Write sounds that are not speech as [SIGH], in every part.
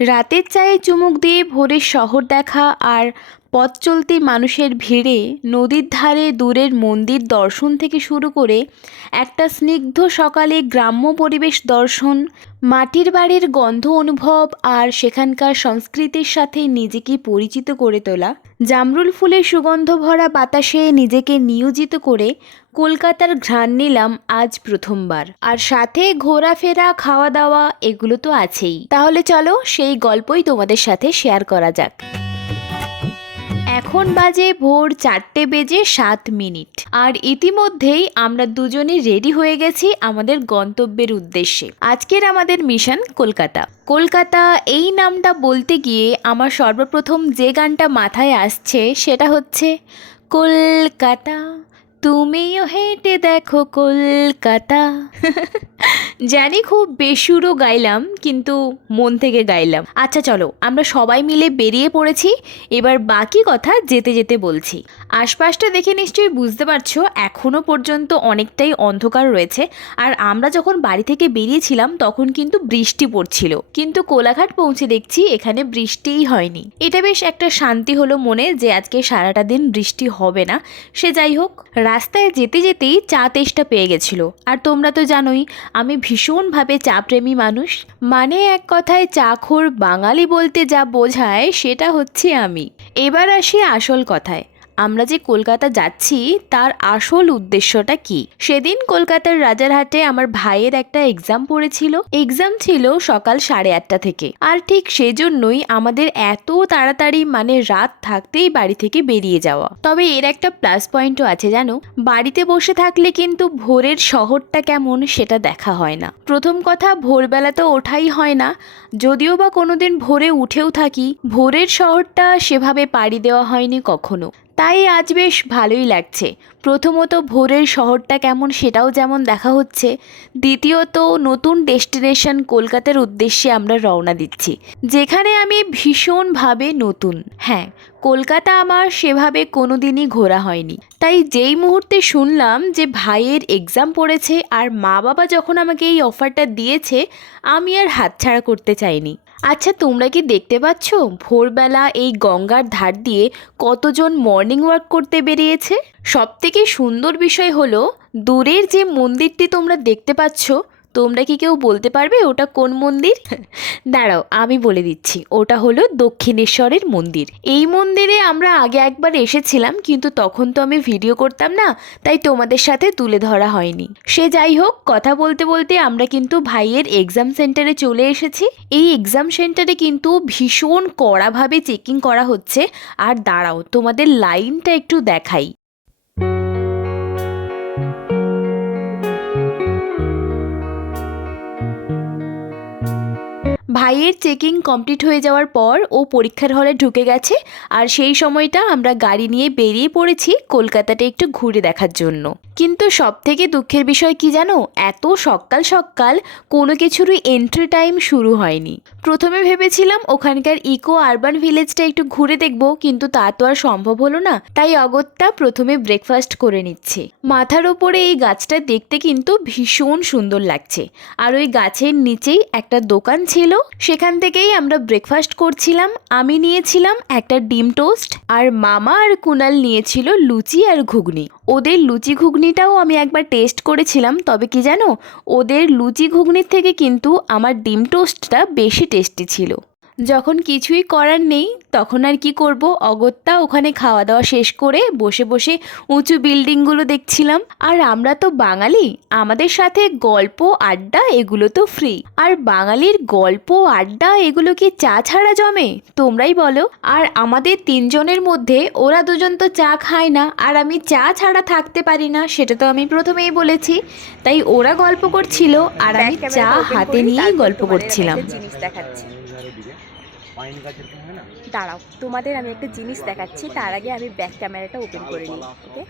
রাতের চায়ে চুমুক দিয়ে ভোরের শহর দেখা আর পথ চলতি মানুষের ভিড়ে নদীর ধারে দূরের মন্দির দর্শন থেকে শুরু করে একটা স্নিগ্ধ সকালে গ্রাম্য পরিবেশ দর্শন, মাটির বাড়ির গন্ধ অনুভব আর সেখানকার সংস্কৃতির সাথে নিজেকে পরিচিত করে তোলা। জামরুল ফুলের সুগন্ধ ভরা বাতাসে নিজেকে নিয়োজিত করে কলকাতার ঘ্রাণ নিলাম আজ প্রথমবার। আর সাথে ঘোরাফেরা খাওয়া দাওয়া এগুলো তো আছেই। তাহলে চলো সেই গল্পই তোমাদের সাথে শেয়ার করা যাক। এখন বাজে ভোর চারটে বেজে সাত মিনিট। আর ইতিমধ্যেই আমরা দুজনে রেডি হয়ে গেছি আমাদের গন্তব্যের উদ্দেশ্যে। আজকের আমাদের মিশন কলকাতা। কলকাতা এই নামটা বলতে গিয়ে আমার সর্বপ্রথম যে গানটা মাথায় আসছে সেটা হচ্ছে, কলকাতা তুমিও হেঁটে দেখো কলকাতা। জানি খুব বেসুরও গাইলাম, কিন্তু মন থেকে গাইলাম। আচ্ছা চলো, আমরা সবাই মিলে বেরিয়ে পড়েছি, এবার বাকি কথা যেতে যেতে বলছি। আশপাশটা দেখে নিশ্চয়ই বুঝতে পারছ এখনও পর্যন্ত অনেকটাই অন্ধকার রয়েছে, আর আমরা যখন বাড়ি থেকে বেরিয়েছিলাম, তখন কিন্তু বৃষ্টি পড়ছিল। কিন্তু কোলাঘাট পৌঁছে দেখছি, এখানে বৃষ্টিই হয়নি। এটা বেশ একটা শান্তি হলো মনে, যে আজকে সারাটা দিন বৃষ্টি হবে না। সে যাই হোক রাস্তায় যেতে যেতেই চা তেষ্টা পেয়ে গেছিল। আর তোমরা তো জানোই, আমি ভীষণভাবে চা প্রেমী মানুষ। মানে এক কথায় চাখোর বাঙালি বলতে যা বোঝায় সেটা হচ্ছে আমি। এবার আসি আসল কথায়। আমরা যে কলকাতা যাচ্ছি, তার আসল উদ্দেশ্যটা কি? সেদিন কলকাতার রাজারহাটে আমার ভাইয়ের একটা এক্সাম পড়েছিল। এক্সাম ছিল সকাল সাড়ে আটটা থেকে। আর ঠিক সেজন্যই আমাদের এত তাড়াতাড়ি মানে রাত থাকতেই বাড়ি থেকে বেরিয়ে যাওয়া। তবে এর একটা প্লাস পয়েন্টও আছে, জানো? বাড়িতে বসে থাকলে কিন্তু ভোরের শহরটা কেমন সেটা দেখা হয় না। প্রথম কথা, ভোরবেলা তো ওঠাই হয় না। যদিও বা কোনোদিন ভোরে উঠেও থাকি, ভোরের শহরটা সেভাবে পাড়ি দেওয়া হয়নি কখনো। তাই আজ বেশ ভালোই লাগছে। প্রথমত ভোরের শহরটা কেমন সেটাও যেমন দেখা হচ্ছে, দ্বিতীয়ত নতুন ডেস্টিনেশন কলকাতার উদ্দেশ্যে আমরা রওনা দিচ্ছি। যেখানে আমি ভীষণভাবে নতুন। হ্যাঁ কলকাতা আমার সেভাবে কোনোদিনই ঘোরা হয়নি। তাই যেই মুহূর্তে শুনলাম যে ভাইয়ের এক্সাম পড়েছে আর মা বাবা যখন আমাকে এই অফারটা দিয়েছে, আমি আর হাতছাড়া করতে চাইনি। আচ্ছা তোমরা কি দেখতে পাচ্ছ? ভোরবেলা এই গঙ্গার ধার দিয়ে কতজন মর্নিং ওয়াক করতে বেরিয়েছে? সবথেকে সুন্দর বিষয় হলো, দূরের যে মন্দিরটি তোমরা দেখতে পাচ্ছ তোমরা কি কেউ বলতে পারবে ওটা কোন মন্দির? [LAUGHS] দাঁড়াও আমি বলে দিচ্ছি ওটা হলো দক্ষিণেশ্বরের মন্দির। এই মন্দিরে আমরা আগে একবার এসেছিলাম কিন্তু তখন তো আমি ভিডিও করতাম না তাই তোমাদের সাথে তুলে ধরা হয়নি। সে যাই হোক কথা বলতে বলতে আমরা কিন্তু ভাইয়ের এক্সাম সেন্টারে চলে এসেছি। এই এক্সাম সেন্টারে কিন্তু ভীষণ কড়াভাবে চেকিং করা হচ্ছে। আর দাঁড়াও তোমাদের লাইনটা একটু দেখাই। ভাইয়ের চেকিং কমপ্লিট হয়ে যাওয়ার পর ও পরীক্ষার হলে ঢুকে গেছে, আর সেই সময়টা আমরা গাড়ি নিয়ে বেরিয়ে পড়েছি কলকাতাটা একটু ঘুরে দেখার জন্য। কিন্তু সব থেকে দুঃখের বিষয় কি জানো? এত সকাল সকাল কোনো কিছুরই এন্ট্রি টাইম শুরু হয়নি। প্রথমে ভেবেছিলাম ওখানকার ইকো আরবান ভিলেজটা একটু ঘুরে দেখব, কিন্তু তা তো আর সম্ভব হলো না। তাই অগত্যা প্রথমে ব্রেকফাস্ট করে নিচ্ছে। মাথার ওপরে এই গাছটা দেখতে কিন্তু ভীষণ সুন্দর লাগছে। আর ওই গাছের নিচেই একটা দোকান ছিল সেখান থেকেই আমরা ব্রেকফাস্ট করছিলাম, আমি নিয়েছিলাম একটা ডিম টোস্ট, আর মামা আর কুনাল নিয়েছিল লুচি আর ঘুগনি। ওদের লুচি ঘুগনিটাও আমি একবার টেস্ট করেছিলাম, তবে কি জানো, ওদের লুচি ঘুগনির থেকে কিন্তু আমার ডিম টোস্টটা বেশি টেস্টি ছিল। যখন কিছুই করার নেই তখন আর কি করব? অগত্যা ওখানে খাওয়া দাওয়া শেষ করে বসে বসে উঁচু বিল্ডিংগুলো দেখছিলাম। আর আমরা তো বাঙালি আমাদের সাথে গল্প আড্ডা এগুলো তো ফ্রি আর বাঙালির গল্প আড্ডা এগুলো কি চা ছাড়া জমে? তোমরাই বলো। আর আমাদের তিনজনের মধ্যে ওরা দুজন তো চা খায় না আর আমি চা ছাড়া থাকতে পারি না সেটা তো আমি প্রথমেই বলেছি। তাই ওরা গল্প করছিল আর আমি চা হাতে নিয়েই গল্প করছিলাম। জিনিস দেখাচ্ছি। দাঁড়াও তোমাদের আমি একটা জিনিস দেখাচ্ছি তার আগে আমি ব্যাক ক্যামেরাটা ওপেন করে নিই ওকে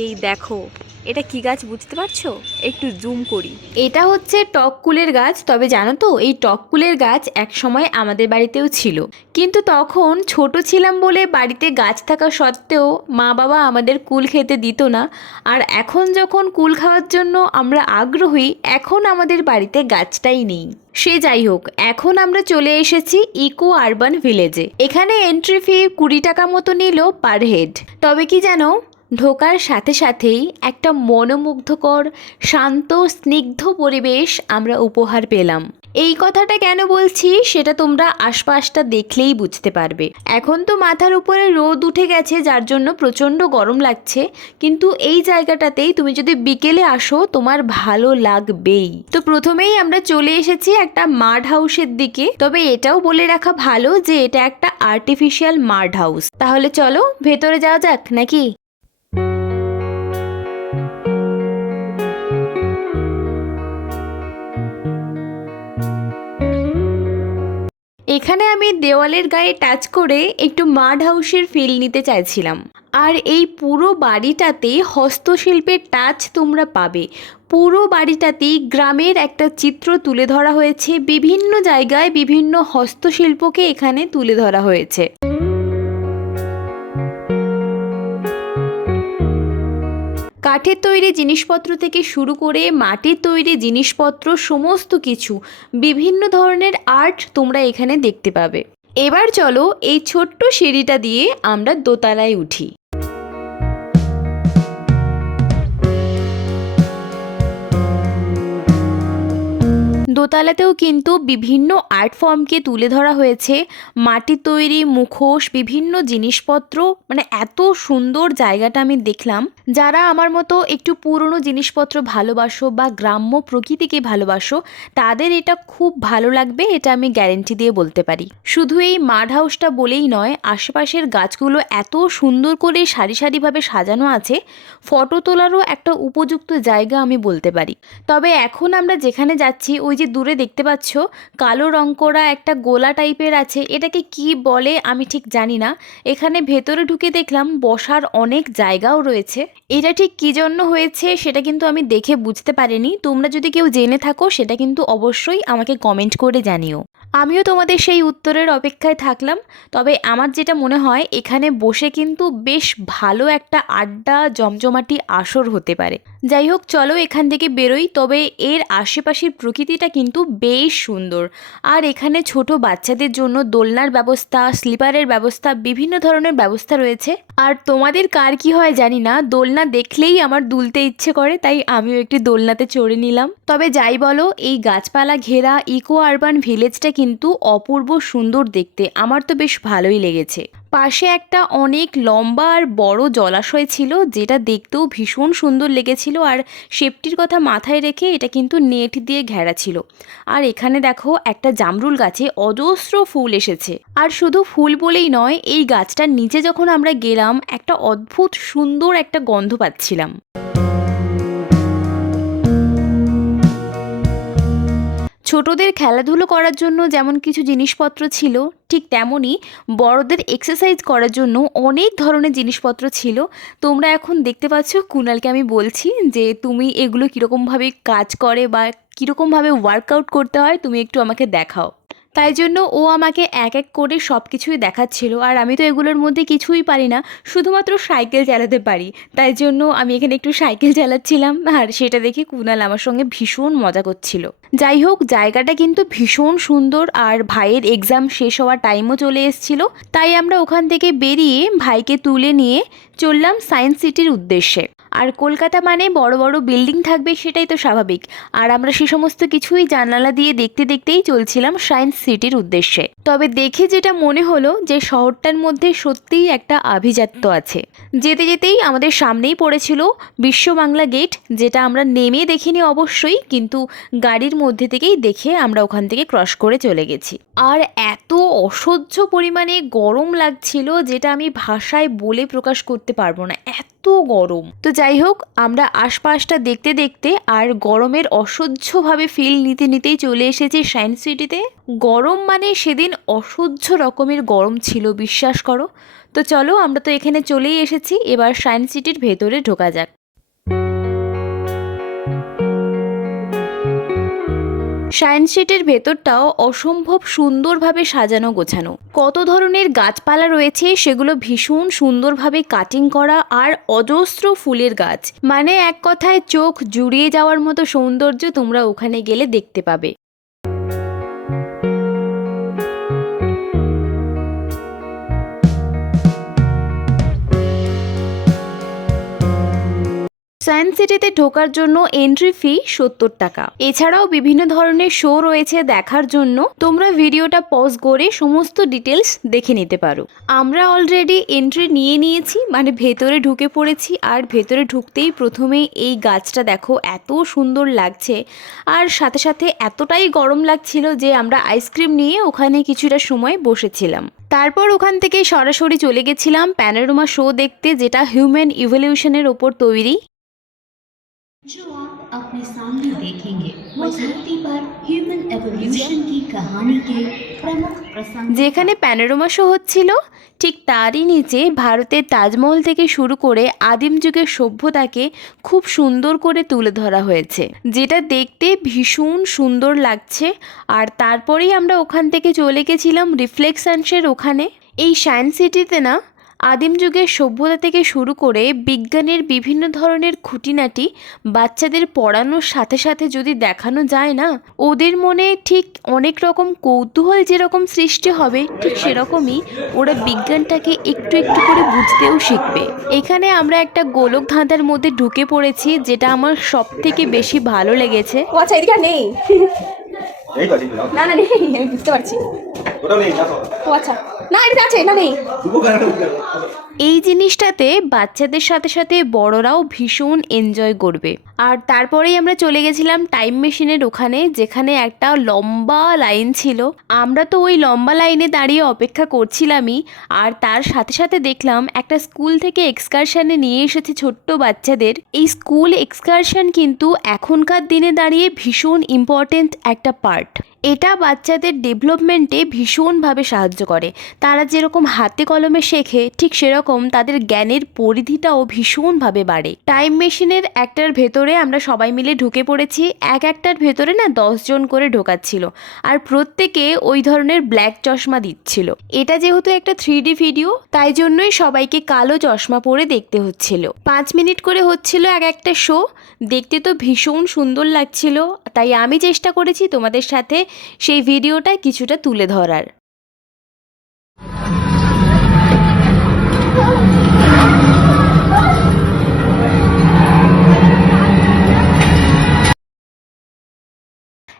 এই দেখো এটা কি গাছ বুঝতে পারছ? একটু জুম করি। এটা হচ্ছে টক কুলের গাছ তবে জানো তো এই টক কুলের গাছ এক সময় আমাদের বাড়িতেও ছিল। কিন্তু তখন ছোট ছিলাম বলে বাড়িতে গাছ থাকা সত্ত্বেও মা বাবা আমাদের কুল খেতে দিত না আর এখন যখন কুল খাওয়ার জন্য আমরা আগ্রহী এখন আমাদের বাড়িতে গাছটাই নেই। সে যাই হোক, এখন আমরা চলে এসেছি ইকো আরবান ভিলেজে। এখানে এন্ট্রি ফি কুড়ি টাকা মতো নিল পার হেড তবে কি জানো ঢোকার সাথে সাথেই একটা মনোমুগ্ধকর, শান্ত, স্নিগ্ধ পরিবেশ আমরা উপহার পেলাম। এই কথাটা কেন বলছি সেটা তোমরা আশপাশটা দেখলেই বুঝতে পারবে। এখন তো মাথার উপরে রোদ উঠে গেছে, যার জন্য প্রচণ্ড গরম লাগছে। কিন্তু এই জায়গাটাতেই তুমি যদি বিকেলে আসো, তোমার ভালো লাগবেই। তো প্রথমেই আমরা চলে এসেছি একটা মাড হাউসের দিকে। তবে এটাও বলে রাখা ভালো যে, এটা একটা আর্টিফিশিয়াল মাড হাউস। তাহলে চলো, ভেতরে যাওয়া যাক, নাকি? এখানে আমি দেওয়ালের গায়ে টাচ করে একটু মাড হাউসের ফিল নিতে চাইছিলাম। আর এই পুরো বাড়িটাতে হস্তশিল্পের টাচ তোমরা পাবে। পুরো বাড়িটাতেই গ্রামের একটা চিত্র তুলে ধরা হয়েছে। বিভিন্ন জায়গায় বিভিন্ন হস্তশিল্পকে এখানে তুলে ধরা হয়েছে। কাঠের তৈরি জিনিসপত্র থেকে শুরু করে মাটির তৈরি জিনিসপত্র, সমস্ত কিছু, বিভিন্ন ধরনের আর্ট তোমরা এখানে দেখতে পাবে। এবার চলো এই ছোট্ট সিঁড়িটা দিয়ে আমরা দোতলায় উঠি। দোতলাতেও কিন্তু বিভিন্ন আর্ট ফর্মকে তুলে ধরা হয়েছে। মাটির তৈরি, মুখোশ, বিভিন্ন জিনিসপত্র মানে এত সুন্দর জায়গাটা আমি দেখলাম। যারা আমার মতো একটু পুরনো জিনিসপত্র ভালোবাসো বা গ্রাম্য প্রকৃতিকে ভালোবাসো, তাদের এটা খুব ভালো লাগবে, এটা আমি গ্যারেন্টি দিয়ে বলতে পারি। শুধু এই মাড হাউসটা বলেই নয়, আশেপাশের গাছগুলো এত সুন্দর করে সারি সারিভাবে সাজানো আছে, ফটো তোলারও একটা উপযুক্ত জায়গা আমি বলতে পারি। তবে এখন আমরা যেখানে যাচ্ছি, ওই যে দূরে দেখতে পাচ্ছ, কালো রং করা একটা গোলা টাইপের আছে, এটাকে কি বলে আমি ঠিক জানি না। এখানে ভেতরে ঢুকে দেখলাম বসার অনেক জায়গাও রয়েছে। এটা ঠিক কী জন্য হয়েছে সেটা কিন্তু আমি দেখে বুঝতে পারিনি। তোমরা যদি কেউ জেনে থাকো, সেটা কিন্তু অবশ্যই আমাকে কমেন্ট করে জানিও। আমিও তোমাদের সেই উত্তরের অপেক্ষায় থাকলাম। তবে আমার যেটা মনে হয়, এখানে বসে কিন্তু বেশ ভালো একটা আড্ডা, জমজমাটি আসর হতে পারে। যাই হোক, চলো এখান থেকে বেরোই, তবে এর আশেপাশের প্রকৃতিটা কিন্তু বেশ সুন্দর। আর এখানে ছোট বাচ্চাদের জন্য দোলনার ব্যবস্থা, স্লিপারের ব্যবস্থা, বিভিন্ন ধরনের ব্যবস্থা রয়েছে। আর তোমাদের কার কি হয় জানি না, দোলনা দেখলেই আমার দুলতে ইচ্ছে করে, তাই আমিও একটি দোলনাতে চড়ে নিলাম। তবে যাই বলো, এই গাছপালা ঘেরা ইকো আরবান ভিলেজটা কিন্তু অপূর্ব সুন্দর দেখতে, আমার তো বেশ ভালোই লেগেছে। পাশে একটা অনেক লম্বা আর বড় জলাশয় ছিল, যেটা দেখতেও ভীষণ সুন্দর লেগেছিল আর সেফটির কথা মাথায় রেখে এটা কিন্তু নেট দিয়ে ঘেরা ছিল। আর এখানে দেখো একটা জামরুল গাছে অজস্র ফুল এসেছে। আর শুধু ফুল বলেই নয়, এই গাছটার নিচে যখন আমরা গেলাম, একটা অদ্ভুত সুন্দর একটা গন্ধ পাচ্ছিলাম। ছোটদের খেলাধুলো করার জন্য যেমন কিছু জিনিসপত্র ছিল, ঠিক তেমনই বড়দের এক্সারসাইজ করার জন্য অনেক ধরনের জিনিসপত্র ছিল। তোমরা এখন দেখতে পাচ্ছ, কুনালকে আমি বলছি যে, তুমি এগুলো কীরকমভাবে কাজ করে বা কীরকমভাবে ওয়ার্কআউট করতে হয়, তুমি একটু আমাকে দেখাও। তাই জন্য ও আমাকে এক এক করে সব কিছুই দেখাচ্ছিল। আর আমি তো এগুলোর মধ্যে কিছুই পারি না, শুধুমাত্র সাইকেল চালাতে পারি। তাই জন্য আমি এখানে একটু সাইকেল চালাচ্ছিলাম, আর সেটা দেখে কুনাল আমার সঙ্গে ভীষণ মজা করছিল। যাই হোক, জায়গাটা কিন্তু ভীষণ সুন্দর, আর ভাইয়ের এক্সাম শেষ হওয়ার টাইমও চলে এসেছিল। তাই আমরা ওখান থেকে বেরিয়ে ভাইকে তুলে নিয়ে চললাম সায়েন্স সিটির উদ্দেশ্যে। আর কলকাতা মানে বড় বড় বিল্ডিং থাকবে সেটাই তো স্বাভাবিক। আর আমরা সে সমস্ত কিছুই জানালা দিয়ে দেখতে দেখতেই চলছিলাম সায়েন্স সিটির উদ্দেশ্যে। তবে দেখে যেটা মনে হলো যে শহরটার মধ্যে সত্যিই একটা আভিজাত্য আছে। যেতে যেতেই আমাদের সামনেই পড়েছিল বিশ্ব বাংলা গেট, যেটা আমরা নেমে দেখিনি অবশ্যই, কিন্তু গাড়ির মধ্যে থেকেই দেখে আমরা ওখান থেকে ক্রস করে চলে গেছি। আর এত অসহ্য পরিমাণে গরম লাগছিল যেটা আমি ভাষায় বলে প্রকাশ করতে পারব না। এত গরম। তো যাই হোক, আমরা আশপাশটা দেখতে দেখতে আর গরমের অসহ্যভাবে ফিল নিতে নিতেই চলে এসেছি সায়েন্স সিটিতে গরম মানে সেদিন অসহ্য রকমের গরম ছিল, বিশ্বাস করো। তো চলো, আমরা তো এখানে চলেই এসেছি। এবার সায়েন্স সিটির ভেতরে ঢোকা যাক। সায়েন্স সিটির ভেতরটাও অসম্ভব সুন্দরভাবে সাজানো গোছানো। কত ধরনের গাছপালা রয়েছে, সেগুলো ভীষণ সুন্দরভাবে কাটিং করা আর অজস্র ফুলের গাছ। মানে এক কথায় চোখ জুড়িয়ে যাওয়ার মতো সৌন্দর্য তোমরা ওখানে গেলে দেখতে পাবে। সায়েন্স সিটিতে ঢোকার জন্য এন্ট্রি ফি সত্তর টাকা। এছাড়াও বিভিন্ন ধরনের শো রয়েছে দেখার জন্য। তোমরা ভিডিওটা পজ করে সমস্ত ডিটেলস দেখে নিতে পারো। আমরা অলরেডি এন্ট্রি নিয়ে নিয়েছি মানে ভেতরে ঢুকে পড়েছি, আর ভেতরে ঢুকতেই প্রথমে এই গাছটা দেখো, এত সুন্দর লাগছে। আর সাথে সাথে এতটাই গরম লাগছিল যে আমরা আইসক্রিম নিয়ে ওখানে কিছুটা সময় বসেছিলাম। তারপর ওখান থেকে সরাসরি চলে গেছিলাম প্যানোরামা শো দেখতে, যেটা হিউম্যান ইভলিউশনের ওপর তৈরি। जो आप अपने सामने देखेंगे वो धरती पर ह्यूमन एवोल्यूशन की कहानी के प्रमुख प्रसंग যেখানে প্যানোরামা শো হচ্ছিল ঠিক তারই নিচে ভারতের তাজমহল থেকে শুরু করে আদিম যুগের সভ্যতাকে খুব সুন্দর করে তুলে ধরা হয়েছে যেটা দেখতে ভীষণ সুন্দর লাগছে আর তারপরেই আমরা ওখান থেকে চলে গেছিলাম রিফ্লেকশনসের ওখানে এই সায়েন্স সিটিতে না আদিম যুগের সভ্যতা থেকে শুরু করে বিজ্ঞানের বিভিন্ন ধরনের খুঁটিনাটি বাচ্চাদের পড়ানোর সাথে সাথে যদি দেখানো যায় না, ওদের মনে ঠিক অনেক রকম কৌতূহল যেরকম সৃষ্টি হবে, ঠিক সেরকমই ওরা বিজ্ঞানটাকে একটু একটু করে বুঝতেও শিখবে এখানে আমরা একটা গোলক ধাঁধার মধ্যে ঢুকে পড়েছি, যেটা আমার সব থেকে বেশি ভালো লেগেছে আচ্ছা নেই। না না নেই আমি বুঝতে পারছি। ওটাও নেই দেখো। ও আচ্ছা। না এদিকে আছে না নেই। এই জিনিসটাতে বাচ্চাদের সাথে সাথে বড়রাও ভীষণ এনজয় করবে। আর তারপরেই আমরা চলে গেছিলাম টাইম মেশিনের ওখানে যেখানে একটা লম্বা লাইন ছিল। আমরা তো ওই লম্বা লাইনে দাঁড়িয়ে অপেক্ষা করছিলামই আর তার সাথে সাথে দেখলাম একটা স্কুল থেকে এক্সকারশনে নিয়ে এসেছে ছোট্ট বাচ্চাদের। এই স্কুল এক্সকারশন কিন্তু এখনকার দিনে দাঁড়িয়ে ভীষণ ইম্পর্টেন্ট একটা পার্ট এটা বাচ্চাদের ডেভেলপমেন্টে ভীষণভাবে সাহায্য করে। তারা যেরকম হাতে কলমে শেখে, ঠিক সেরকম তাদের জ্ঞানের পরিধিটাও ভীষণভাবে বাড়ে। টাইম মেশিনের একটার ভেতরে আমরা সবাই মিলে ঢুকে পড়েছি, এক একটার ভেতরে না দশজন করে ঢোকাচ্ছিল। আর প্রত্যেকে ওই ধরনের ব্ল্যাক চশমা দিচ্ছিল। এটা যেহেতু একটা থ্রি ভিডিও তাই জন্যই সবাইকে কালো চশমা পরে দেখতে হচ্ছিল। পাঁচ মিনিট করে হচ্ছিল এক একটা শো দেখতে তো ভীষণ সুন্দর লাগছিল। তাই আমি চেষ্টা করেছি তোমাদের সাথে সেই ভিডিওটা কিছুটা তুলে ধরার।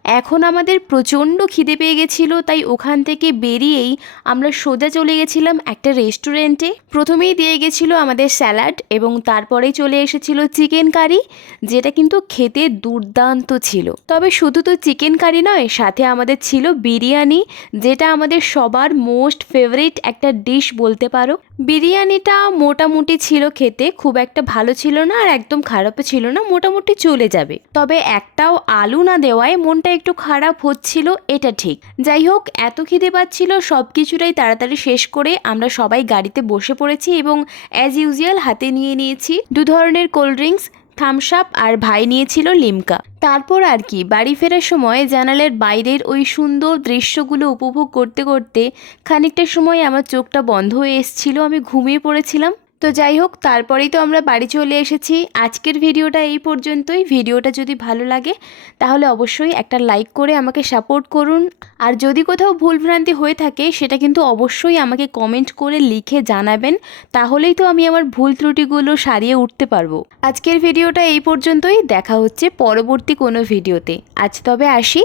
এখন আমাদের প্রচণ্ড খিদে পেয়ে গেছিল, তাই ওখান থেকে বেরিয়েই আমরা সোজা চলে গেছিলাম একটা রেস্টুরেন্টে প্রথমেই দিয়ে গেছিল আমাদের স্যালাড এবং তারপরেই চলে এসেছিল চিকেন কারি যেটা কিন্তু খেতে দুর্দান্ত ছিল। তবে শুধু তো চিকেন কারি নয়, সাথে আমাদের ছিল বিরিয়ানি, যেটা আমাদের সবার মোস্ট ফেভারিট একটা ডিশ বলতে পারো। বিরিয়ানিটা মোটামুটি ছিল খেতে, খুব একটা ভালো ছিল না আর একদম খারাপও ছিল না, মোটামুটি চলে যাবে। তবে একটাও আলু না দেওয়ায় মনটা একটু খারাপ হচ্ছিল, এটা ঠিক। যাই হোক, এত খিদে পাচ্ছিল সব কিছুটাই তাড়াতাড়ি শেষ করে আমরা সবাই গাড়িতে বসে পড়েছি এবং অ্যাজ ইউজুয়াল হাতে নিয়ে নিয়েছি। দু ধরনের কোল্ড ড্রিঙ্কস থামস আপ আর ভাই নিয়েছিল লিমকা। তারপর আর কি, বাড়ি ফেরার সময় জানালের বাইরের ওই সুন্দর দৃশ্যগুলো উপভোগ করতে করতে খানিকটা সময় আমার চোখটা বন্ধ হয়ে এসেছিল, আমি ঘুমিয়ে পড়েছিলাম। তো যাই হোক, তারপরেই তো আমরা বাড়ি চলে এসেছি। আজকের ভিডিওটা এই পর্যন্তই। ভিডিওটা যদি ভালো লাগে, তাহলে অবশ্যই একটা লাইক করে আমাকে সাপোর্ট করুন। আর যদি কোথাও ভুলভ্রান্তি হয়ে থাকে, সেটা কিন্তু অবশ্যই আমাকে কমেন্ট করে লিখে জানাবেন। তাহলেই তো আমি আমার ভুল ত্রুটিগুলো সারিয়ে উঠতে পারব। আজকের ভিডিওটা এই পর্যন্তই। দেখা হচ্ছে পরবর্তী কোনো ভিডিওতে। আজ তবে আসি।